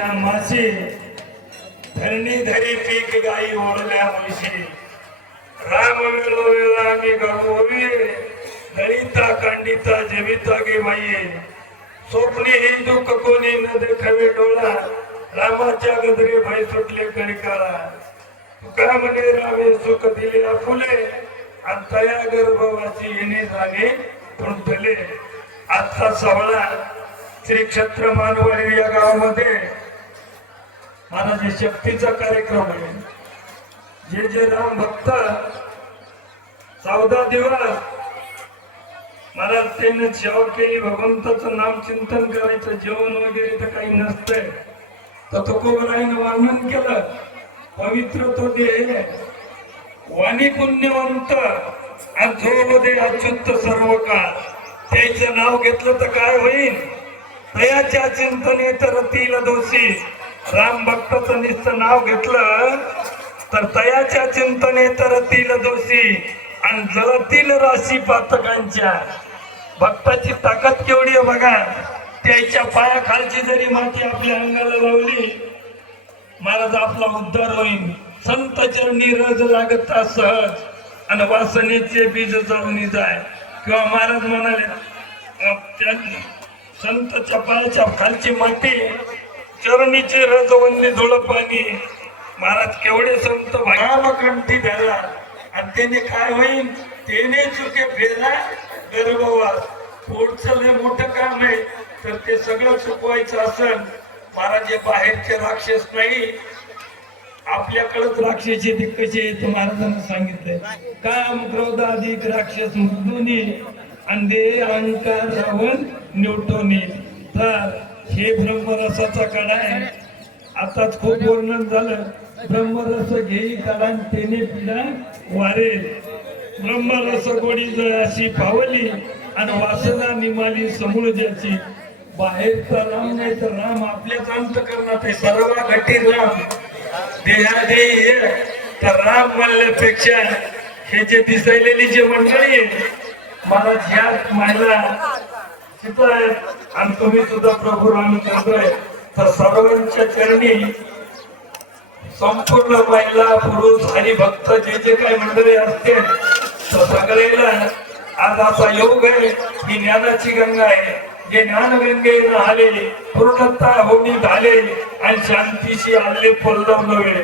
या मासे धरणी धरी पीक गाई ओढल्या म्हशी राम वेळो रामी मी गमोवी ललिता कांडिता जविता गे बाई स्वप्ने हिंदू कोणी न देखावे डोळा रामाच्या गदरे भाई सुटले कळकाळा तुका म्हणे रामे सुख दिले फुले आणि तया गर्भवाची येणे जाणे तुंटले आजचा सवळा श्री क्षेत्र मानवाडी या गावामध्ये महाराज जे शक्तीचा कार्यक्रम आहे. जे जे राम भक्त चौदा दिवस महाराज त्यांनी सेवा केली भगवंताचं नाम चिंतन करायचं जेवण वगैरे तर काही नसतंय. तर तुकोबराईनं वर्णन केलं पवित्र तो देह वाणी पुण्यवंत आणि अच्युत सर्व काळ त्याचं नाव घेतलं तर काय होईल? तयाच्या चिंतने तर रतीला दोषी. राम भक्ताचं नुसतं नाव घेतलं तर तयाच्या चिंतने तर तिल दोषी आणि जळतील राशी पातकांच्या भक्ताची ताकद केवढी आहे बघा त्याच्या पायाखालची जरी माती आपल्या अंगाला लावली महाराज आपला उद्धार होईल संत चरणी रज लागत सहज आणि वासनेचे बीज जाऊन जाय. किंवा महाराज म्हणाले संतच्या पायाच्या खालची माती चरणीचे रजवन्नी धुळ पाणी महाराज केवढे संत भायामकंठी झाला आणि त्याने काय होईल त्याने चुके फेला गर्भवास पुढचं लय मोठं काम आहे. तर ते सगळं चुकवायचं असेल महाराज हे बाहेरचे राक्षस नाही. आपल्याकडंच राक्षसी ते कसे आहेत महाराजांना सांगितलंय. काम क्रोध अधिक राक्षस मृदुनी. अंधे अहंकार रावण न्यूटोनी. तर हे ब्रह्मरसाचा कडा आहे. आताच खूप वर्णन झालं. ब्रह्मरस घेई काढा तेने पिला वारेल ब्रह्मरस गोडी जळ अशी पावली आणि वासना निमाली समूळ ज्याची. बाहेरचा राम नाही तर राम आपल्याच अंतकरणात आहे. सर्व घटी राम. देहादेही हे तर राम म्हणल्यापेक्षा हे जे दिसायलेली जे मंडळी आहे मला ह्या महिला तिथं आहेत आणि तुम्ही सुद्धा प्रभू राम करतोय तर सर्वांच्या चरणी संपूर्ण महिला पुरुष आणि भक्त जे जे काही मंडळी असते तर सगळ्याला आज असा योग आहे ही ज्ञानाची गंगा आहे. जे ज्ञान गंगेनं आले पूर्णता होणी झाले आणि शांतीशी आले पल्लव नव्हे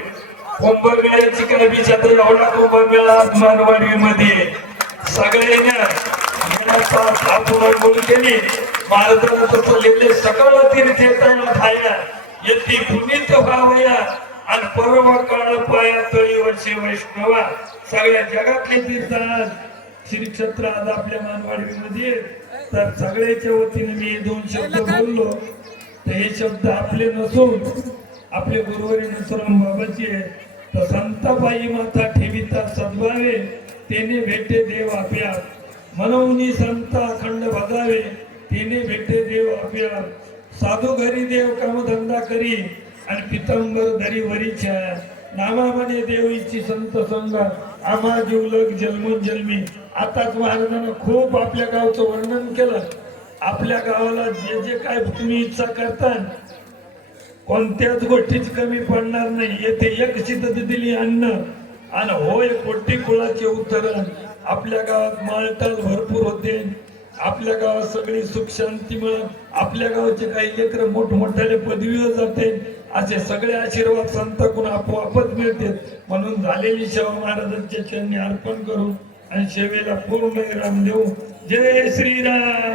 कुंभमेळ्याची काय बिचार एवढा कुंभमेळा मानवाडी मध्ये सगळ्यांना बोल केली महाराजांना तसं लिहिले सकळ तीर्थेताना खाया येथे पुनीत व्हावया आणि परवा काळ पाया तळी वर्षी वैष्णवा. सगळ्या जगातले तीर्थ श्री क्षेत्र आज आपल्या मानवाडीमध्ये तर सगळ्याच्या वतीने मी हे दोन शब्द बोललो. तर हे शब्द आपले नसून आपले गुरुवारी नसराम बाबाची तर संताबाई माता ठेविता सद्भावे तेने भेटे देव आपल्या मनवनी संत अखंड भजावे तिने भेटे देव आपल्या साधू घरी देव कामधंदा करी आणि पितंबर धरी वरी छाया. नामा म्हणे देवीची संत संग आम्हा जीवलग जन्मोन जन्मी. आताच महाराजांना खूप आपल्या गावचं वर्णन केलं. आपल्या गावाला जे जे काय तुम्ही इच्छा करता कोणत्याच गोष्टीची कमी पडणार नाही. येथे एक सिद्ध दिली अन्न आणि होय कोटी कुळाचे उतरण. आपल्या गावात माळटाल भरपूर होते. आपल्या गावात सगळी सुख शांती मिळत आपल्या गावाचे काही लेकर मोठमोठ्याले पदवीवर जाते. असे सगळे आशीर्वाद संताकडून आपोआपच मिळते. म्हणून झालेली सेवा महाराजांच्या चरणी अर्पण करू आणि सेवेला पूर्ण विराम देऊ जय श्रीराम.